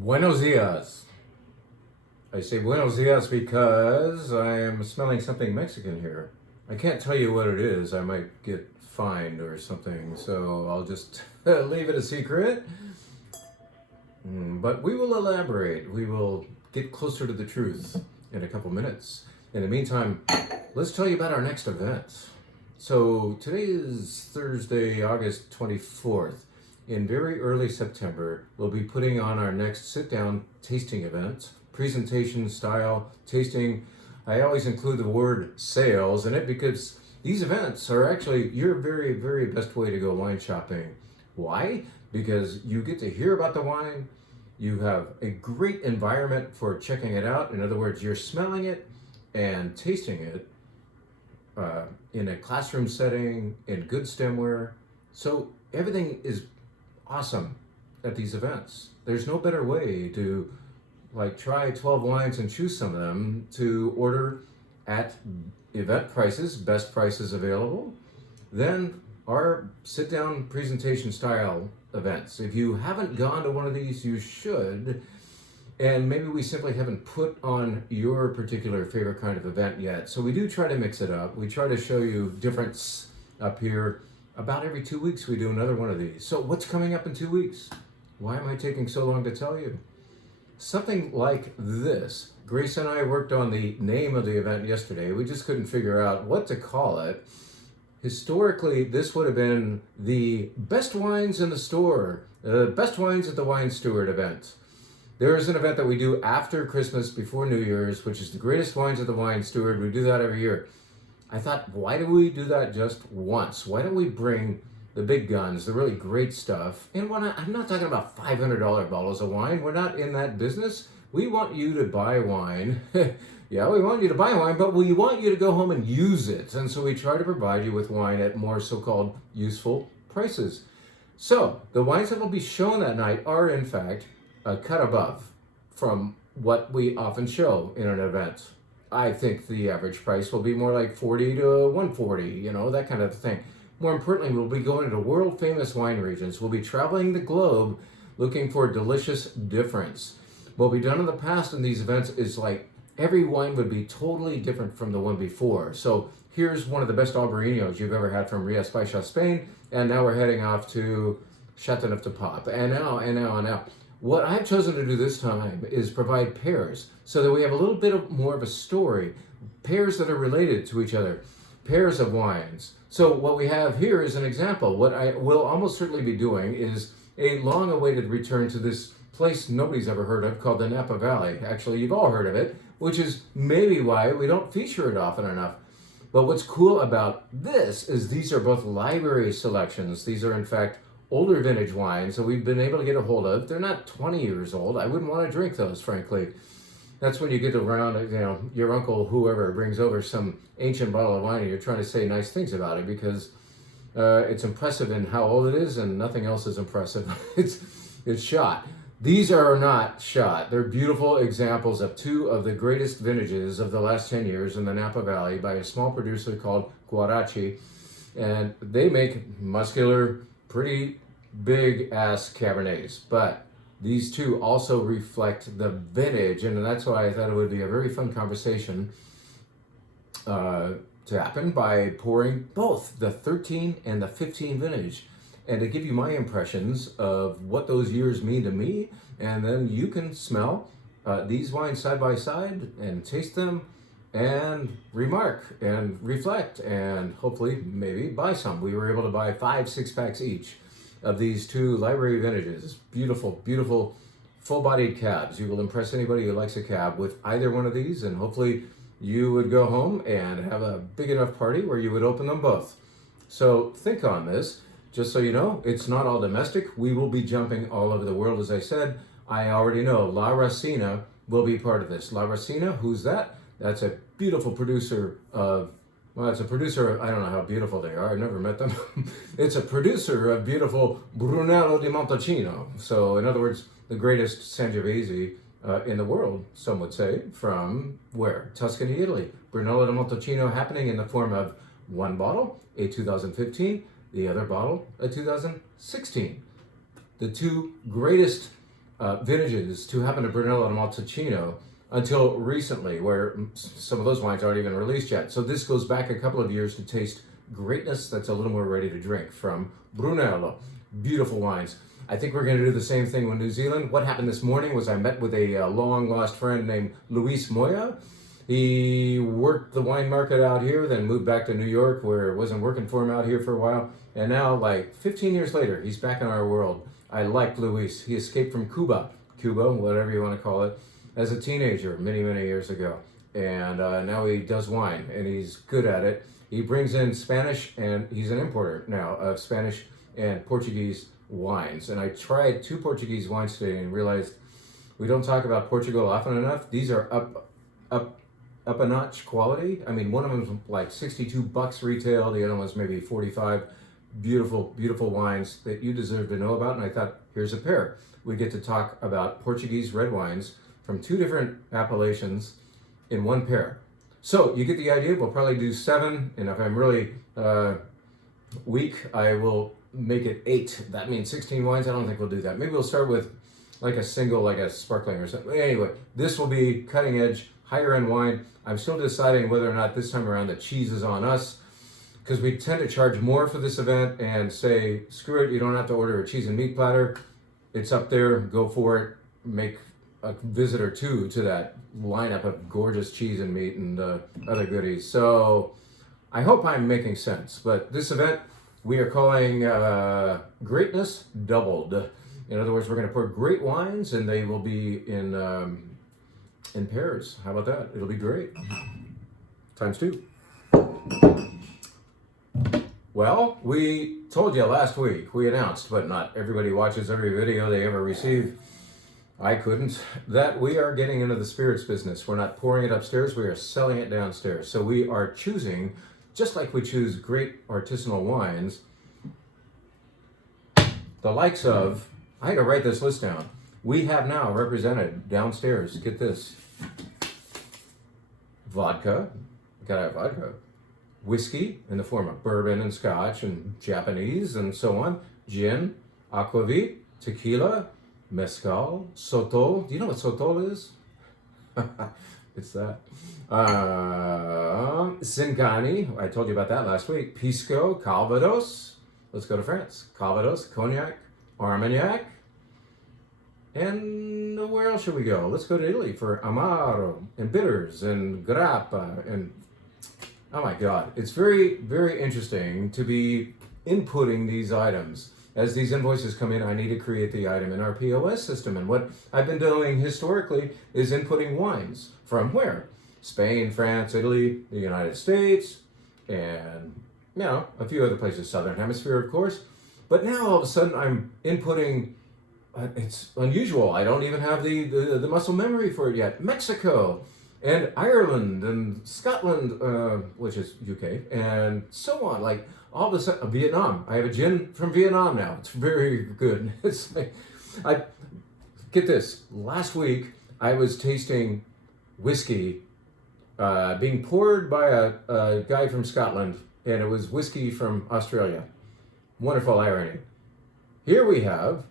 Buenos dias. I say buenos dias because I am smelling something Mexican here. I can't tell you what it is. I might get fined or something, so I'll just leave it a secret. But we will elaborate. We will get closer to the truth in a couple minutes. In the meantime, let's tell you about our next event. So today is Thursday, August 24th. In very early September, we'll be putting on our next sit-down tasting event, presentation style tasting. I always include the word sales in it because these events are actually your very, very best way to go wine shopping. Why? Because you get to hear about the wine, you have a great environment for checking it out. In other words, you're smelling it and tasting it in a classroom setting, in good stemware. So everything is awesome at these events. There's no better way to try 12 wines and choose some of them to order at event prices, best prices available, than our sit-down presentation style events. If you haven't gone to one of these, you should. And maybe we simply haven't put on your particular favorite kind of event yet. So we do try to mix it up. We try to show you difference up here. About every 2 weeks we do another one of these. So what's coming up in 2 weeks? Why am I taking so long to tell you? Something like this. Grace and I worked on the name of the event yesterday. We just couldn't figure out what to call it. Historically, this would have been the best wines in the store, best wines at the Wine Steward event. There is an event that we do after Christmas, before New Year's, which is the greatest wines at the Wine Steward. We do that every year. I thought, why do we do that just once? Why don't we bring the big guns, the really great stuff? And I'm not talking about $500 bottles of wine. We're not in that business. We want you to buy wine. Yeah, we want you to buy wine, but we want you to go home and use it. And so we try to provide you with wine at more so-called useful prices. So the wines that will be shown that night are, in fact, a cut above from what we often show in an event. I think the average price will be more like $40 to $140, that kind of thing. More importantly, we'll be going to world famous wine regions. We'll be traveling the globe looking for delicious difference. What we've done in the past in these events is every wine would be totally different from the one before. So here's one of the best Albareños you've ever had from Rías Baixas, Spain, and now we're heading off to Châteauneuf-du-Pape. And now. What I've chosen to do this time is provide pairs so that we have a little bit more of a story, pairs that are related to each other, pairs of wines. So what we have here is an example. What I will almost certainly be doing is a long-awaited return to this place nobody's ever heard of called the Napa Valley. Actually, you've all heard of it, which is maybe why we don't feature it often enough. But what's cool about this is these are both library selections. These are, in fact, older vintage wines that we've been able to get a hold of. They're not 20 years old. I wouldn't want to drink those, frankly. That's when you get around, your uncle, whoever, brings over some ancient bottle of wine and you're trying to say nice things about it because it's impressive in how old it is and nothing else is impressive. It's shot. These are not shot. They're beautiful examples of two of the greatest vintages of the last 10 years in the Napa Valley by a small producer called Guarachi. And they make muscular, pretty big ass Cabernets, but these two also reflect the vintage, and that's why I thought it would be a very fun conversation to happen by pouring both the 13 and the 15 vintage and to give you my impressions of what those years mean to me, and then you can smell these wines side by side and taste them and remark and reflect and hopefully maybe buy some. We were able to buy 5 6-packs each of these two library vintages. Beautiful, beautiful full-bodied cabs. You will impress anybody who likes a cab with either one of these, and hopefully you would go home and have a big enough party where you would open them both. So think on this. Just so you know, it's not all domestic. We will be jumping all over the world, as I said. I already know La Racina will be part of this. La Racina, who's that? That's a beautiful producer of, it's a producer of, I don't know how beautiful they are, I've never met them. It's a producer of beautiful Brunello di Montalcino. So in other words, the greatest Sangiovese in the world, some would say, from where? Tuscany, Italy. Brunello di Montalcino happening in the form of one bottle, a 2015, the other bottle, a 2016. The two greatest vintages to happen to Brunello and Montalcino until recently, where some of those wines aren't even released yet. So this goes back a couple of years to taste greatness that's a little more ready to drink from Brunello. Beautiful wines. I think we're going to do the same thing with New Zealand. What happened this morning was I met with a long-lost friend named Luis Moya. He worked the wine market out here, then moved back to New York where it wasn't working for him out here for a while. And now, like 15 years later, he's back in our world. I like Luis. He escaped from Cuba, whatever you want to call it, as a teenager many, many years ago. And now he does wine, and he's good at it. He brings in Spanish, and he's an importer now of Spanish and Portuguese wines. And I tried 2 Portuguese wines today and realized we don't talk about Portugal often enough. These are up a notch quality. I mean, one of them was like $62 retail. The other one was maybe 45. Beautiful, beautiful wines that you deserve to know about. And I thought, here's a pair. We get to talk about Portuguese red wines from 2 different appellations in one pair. So you get the idea. We'll probably do 7. And if I'm really weak, I will make it 8. That means 16 wines. I don't think we'll do that. Maybe we'll start with like a single, like a sparkling or something. Anyway, this will be cutting edge, higher end wine. I'm still deciding whether or not this time around the cheese is on us, because we tend to charge more for this event and say, screw it, you don't have to order a cheese and meat platter. It's up there, go for it. Make a visit or 2 to that lineup of gorgeous cheese and meat and other goodies. So I hope I'm making sense. But this event we are calling Greatness Doubled. In other words, we're going to pour great wines and they will be in pairs. How about that? It'll be great. Times 2. Well, we told you last week, we announced, but not everybody watches every video they ever receive. I couldn't, that we are getting into the spirits business. We're not pouring it upstairs, we are selling it downstairs. So we are choosing, just like we choose great artisanal wines, the likes of, I had to write this list down. We have now represented downstairs, get this, vodka, gotta have vodka, whiskey in the form of bourbon and scotch and Japanese and so on, gin, aquavit, tequila, mezcal, sotol. Do you know what sotol is? It's that. Zingani, I told you about that last week. Pisco, Calvados. Let's go to France. Calvados, Cognac, Armagnac. And where else should we go? Let's go to Italy for Amaro and bitters and grappa and oh my God. It's very, very interesting to be inputting these items. As these invoices come in, I need to create the item in our POS system. And what I've been doing historically is inputting wines. From where? Spain, France, Italy, the United States, and a few other places, Southern Hemisphere, of course. But now all of a sudden I'm inputting, it's unusual. I don't even have the muscle memory for it yet. Mexico and Ireland and Scotland, which is UK, and so on. Like all of a sudden, Vietnam. I have a gin from Vietnam now. It's very good. It's like, get this. Last week I was tasting whiskey being poured by a guy from Scotland, and it was whiskey from Australia. Wonderful irony. Here we have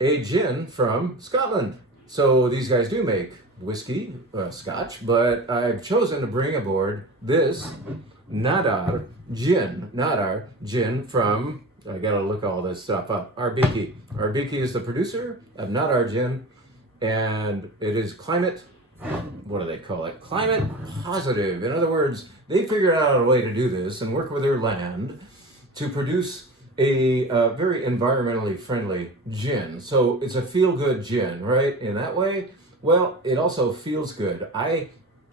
a gin from Scotland. So these guys do make whiskey, scotch, but I've chosen to bring aboard this Nadar gin from, I gotta look all this stuff up, Arbiki. Arbiki is the producer of Nadar gin, and it is climate, what do they call it? Climate positive. In other words, they figured out a way to do this and work with their land to produce a very environmentally friendly gin. So it's a feel-good gin, right? In that way, well, it also feels good. I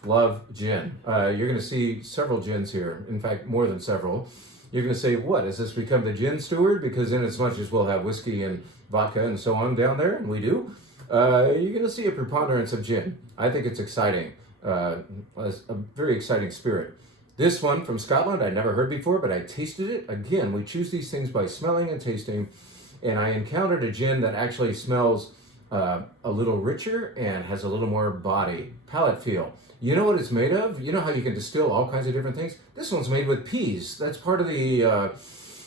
love gin. You're going to see several gins here. In fact, more than several. You're going to say, what, has this become the gin steward? Because in as much as we'll have whiskey and vodka and so on down there, and we do, you're going to see a preponderance of gin. I think it's exciting. A very exciting spirit. This one from Scotland, I never heard before, but I tasted it. Again, we choose these things by smelling and tasting. And I encountered a gin that actually smells a little richer and has a little more body, palate feel. You know what it's made of? You know how you can distill all kinds of different things? This one's made with peas. That's part of the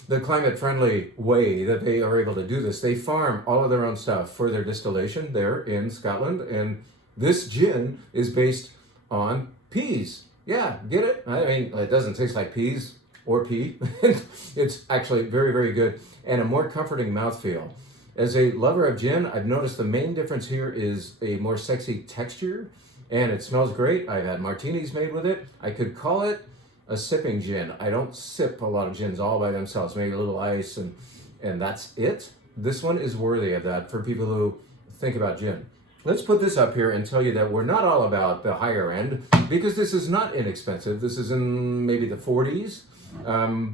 the climate-friendly way that they are able to do this. They farm all of their own stuff for their distillation there in Scotland, and this gin is based on peas. Yeah, get it? I mean, it doesn't taste like peas or pea. It's actually very, very good and a more comforting mouthfeel. As a lover of gin, I've noticed the main difference here is a more sexy texture, and it smells great. I've had martinis made with it. I could call it a sipping gin. I don't sip a lot of gins all by themselves, maybe a little ice and that's it. This one is worthy of that for people who think about gin. Let's put this up here and tell you that we're not all about the higher end, because this is not inexpensive. This is in maybe the 40s,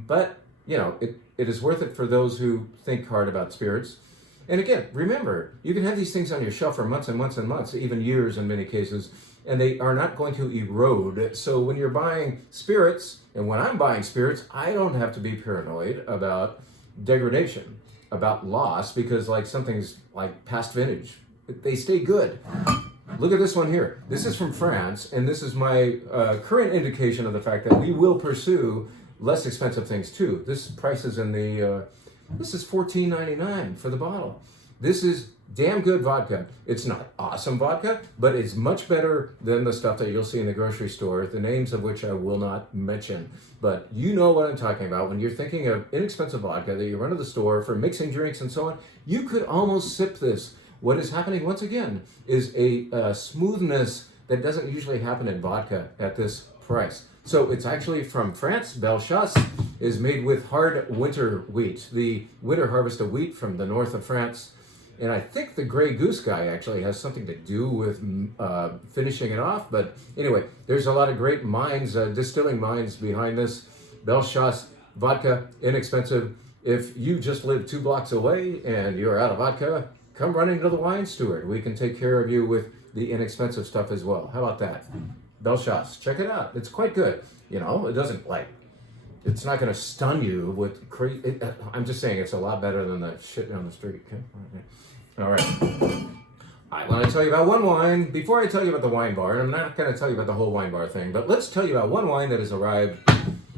but you know, it is worth it for those who think hard about spirits. And again, remember, you can have these things on your shelf for months and months and months, even years in many cases, and they are not going to erode. So when you're buying spirits, and when I'm buying spirits, I don't have to be paranoid about degradation, about loss, because like something's like past vintage. They stay good. Look at this one here. This is from France, and this is my current indication of the fact that we will pursue less expensive things too. This price is in the, this is $14.99 for the bottle. This is damn good vodka. It's not awesome vodka, but it's much better than the stuff that you'll see in the grocery store, the names of which I will not mention. But you know what I'm talking about. When you're thinking of inexpensive vodka that you run to the store for mixing drinks and so on, you could almost sip this. What is happening, once again, is a smoothness that doesn't usually happen in vodka at this price. So it's actually from France. Bellechasse is made with hard winter wheat, the winter harvest of wheat from the north of France. And I think the Grey Goose guy actually has something to do with finishing it off. But anyway, there's a lot of great mines, distilling mines behind this. Bellechasse vodka, inexpensive. If you just live 2 blocks away and you're out of vodka, come running to the wine steward. We can take care of you with the inexpensive stuff as well. How about that? Bellechasse, check it out. It's quite good. You know, it doesn't like, it's not going to stun you with crazy. I'm just saying it's a lot better than the shit down the street. Okay? All right. I want to tell you about one wine. Before I tell you about the wine bar, and I'm not going to tell you about the whole wine bar thing, but let's tell you about one wine that has arrived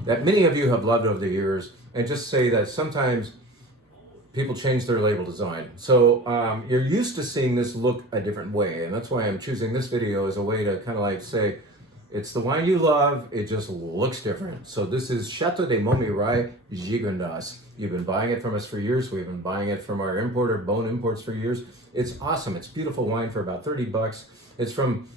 that many of you have loved over the years, and just say that sometimes people change their label design. So you're used to seeing this look a different way, and that's why I'm choosing this video as a way to kind of like say, it's the wine you love, it just looks different. So this is Château de Montmirail Gigondas. You've been buying it from us for years. We've been buying it from our importer, Bone Imports, for years. It's awesome. It's beautiful wine for about 30 bucks. It's from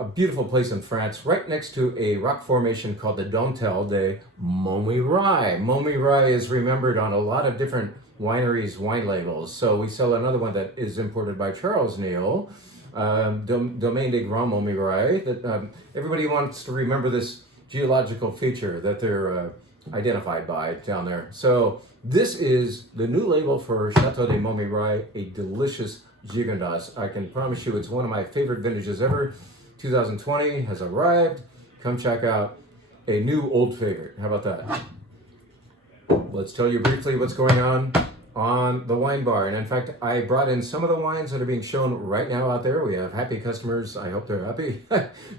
a beautiful place in France, right next to a rock formation called the Dentelle de Montmirail. Montmirail is remembered on a lot of different wineries' wine labels. So we sell another one that is imported by Charles Neal, Domaine des Grands Montmirail, that everybody wants to remember this geological feature that they're identified by down there. So this is the new label for Château de Montmirail, a delicious Gigondas. I can promise you it's one of my favorite vintages ever. 2020 has arrived. Come check out a new old favorite. How about that? Let's tell you briefly what's going on the wine bar. And in fact, I brought in some of the wines that are being shown right now out there. We have happy customers. I hope they're happy.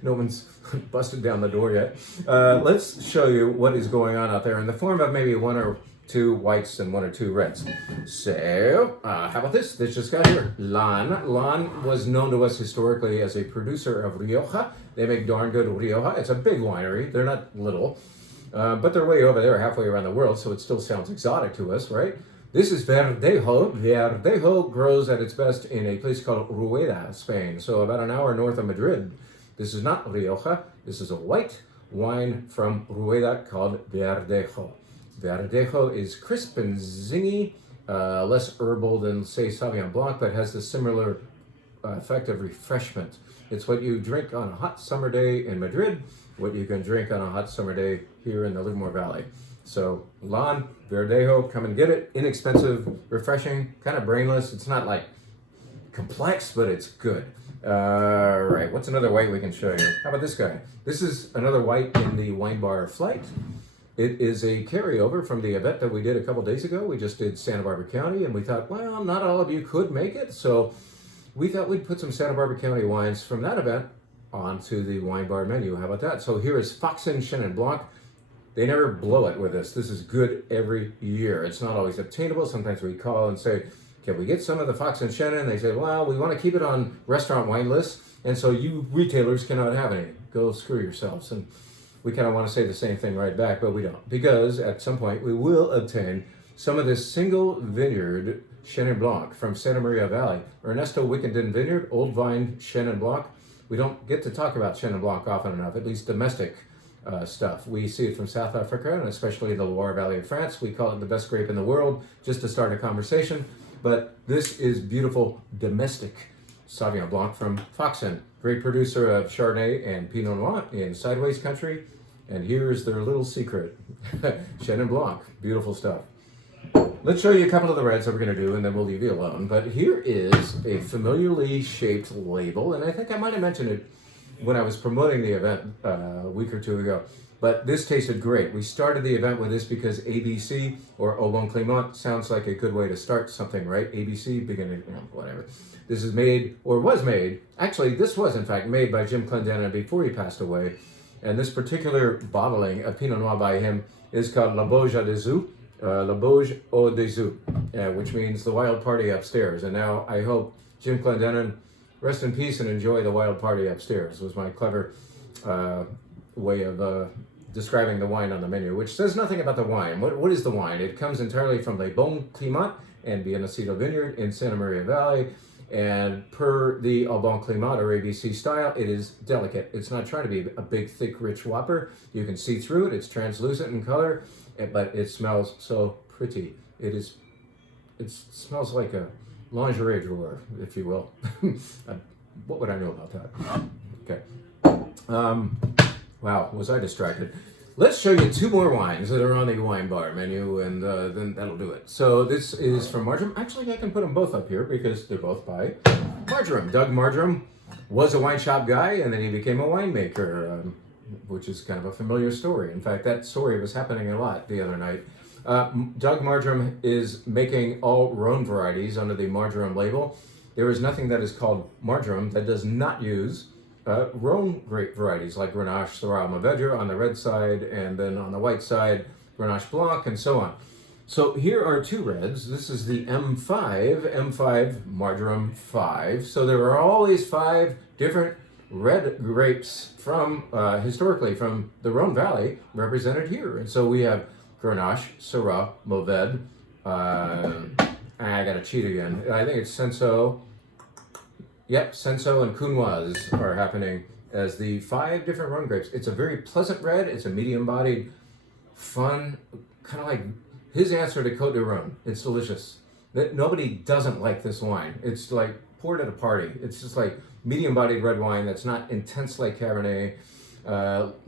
No one's busted down the door yet. Let's show you what is going on out there in the form of maybe 1 or 2 whites and 1 or 2 reds. So, how about this? This just got here. Lan. Lan was known to us historically as a producer of Rioja. They make darn good Rioja. It's a big winery. They're not little. But they're way over there, halfway around the world, so it still sounds exotic to us, right? This is Verdejo. Verdejo grows at its best in a place called Rueda, Spain, so about an hour north of Madrid. This is not Rioja. This is a white wine from Rueda called Verdejo. Verdejo is crisp and zingy, less herbal than, say, Sauvignon Blanc, but has the similar effect of refreshment. It's what you drink on a hot summer day in Madrid, what you can drink on a hot summer day here in the Livermore Valley. So, Lan, Verdejo, come and get it. Inexpensive, refreshing, kind of brainless. It's not like complex, but it's good. All right, what's another white we can show you? How about this guy? This is another white in the wine bar flight. It is a carryover from the event that we did a couple days ago. We just did Santa Barbara County, and we thought, well, not all of you could make it, so we thought we'd put some Santa Barbara County wines from that event onto the wine bar menu. How about that? So here is Foxen Chenin Blanc. They never blow it with this. This is good every year. It's not always obtainable. Sometimes we call and say, can we get some of the Fox and Shannon? And they say, well, we want to keep it on restaurant wine lists, and so you retailers cannot have any. Go screw yourselves. And we kind of want to say the same thing right back, but we don't. Because at some point we will obtain some of this single vineyard Chenin Blanc from Santa Maria Valley. Ernesto Wickenden Vineyard, Old Vine Chenin Blanc. We don't get to talk about Chenin Blanc often enough, at least domestic stuff. We see it from South Africa and especially the Loire Valley of France. We call it the best grape in the world just to start a conversation. But this is beautiful domestic Sauvignon Blanc from Foxen, great producer of Chardonnay and Pinot Noir in Sideways Country. And here's their little secret, Chenin Blanc, beautiful stuff. Let's show you a couple of the reds that we're going to do, and then we'll leave you alone. But here is a familiarly shaped label, and I think I might have mentioned it when I was promoting the event a week or two ago. But this tasted great. We started the event with this because ABC, or Au Bon Clément, sounds like a good way to start something, right? ABC, beginning, whatever. This is made, or was made, actually this was in fact made by Jim Clendenin before he passed away. And this particular bottling of Pinot Noir by him is called La Bauge au Dessous, La Bauge au Dessous, which means the wild party upstairs. And now I hope Jim Clendenin, rest in peace and enjoy the wild party upstairs, was my clever way of describing the wine on the menu, which says nothing about the wine. What is the wine? It comes entirely from Le Bon Clément and Bienacido Vineyard in Santa Maria Valley. And per the Au Bon Clément or ABC style, it is delicate. It's not trying to be a big, thick, rich whopper. You can see through it. It's translucent in color, but it smells so pretty. It smells like a lingerie drawer, if you will. What would I know about that? Okay. Wow, was I distracted? Let's show you two more wines that are on the wine bar menu, and then that'll do it. So this is from Marjoram. Actually, I can put them both up here because they're both by Marjoram. Doug Marjoram was a wine shop guy, and then he became a winemaker, which is kind of a familiar story. In fact, that story was happening a lot the other night. Doug Marjoram is making all Rhone varieties under the Marjoram label. There is nothing that is called Marjoram that does not use Rhone grape varieties like Grenache, Syrah, Mourvedre on the red side, and then on the white side, Grenache Blanc, and so on. So here are two reds. This is the M5 Marjoram 5. So there are always 5 different red grapes from, historically, from the Rhone Valley represented here. And so we have Grenache, Syrah, Mourvedre, I gotta cheat again. I think it's Cinsault. Yep, Cinsault and Counoise are happening as the 5 different Rhone grapes. It's a very pleasant red. It's a medium-bodied, fun, kind of like his answer to Côte de Rhone. It's delicious. Nobody doesn't like this wine. It's like poured at a party. It's just like medium-bodied red wine that's not intense like Cabernet,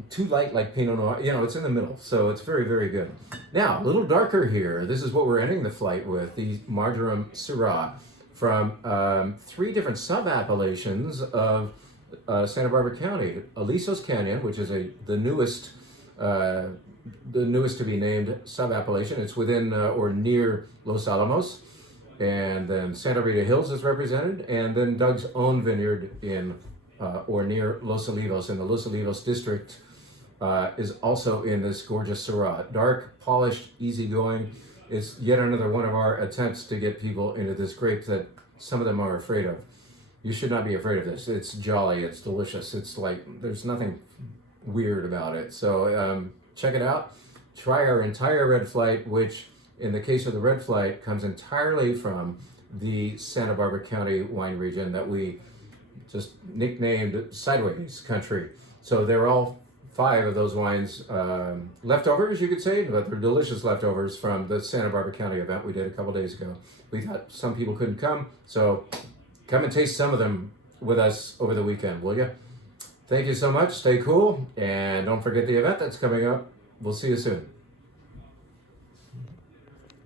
too light like Pinot Noir. You know, it's in the middle, so it's very, very good. Now, a little darker here. This is what we're ending the flight with, the Marjoram Syrah, from 3 different sub-appellations of Santa Barbara County. Alisos Canyon, which is the newest to be named sub-appellation. It's within or near Los Alamos. And then Santa Rita Hills is represented. And then Doug's own vineyard in or near Los Olivos, in the Los Olivos district, is also in this gorgeous Syrah. Dark, polished, easygoing. It's yet another one of our attempts to get people into this grape that some of them are afraid of. You should not be afraid of this. It's jolly, it's delicious. It's like, there's nothing weird about it. So check it out. Try our entire red flight, which in the case of the red flight comes entirely from the Santa Barbara County wine region that we just nicknamed Sideways Country. So they're all 5 of those wines, leftovers, you could say, but they're delicious leftovers from the Santa Barbara County event we did a couple days ago. We thought some people couldn't come, so come and taste some of them with us over the weekend, will you? Thank you so much. Stay cool, and don't forget the event that's coming up. We'll see you soon.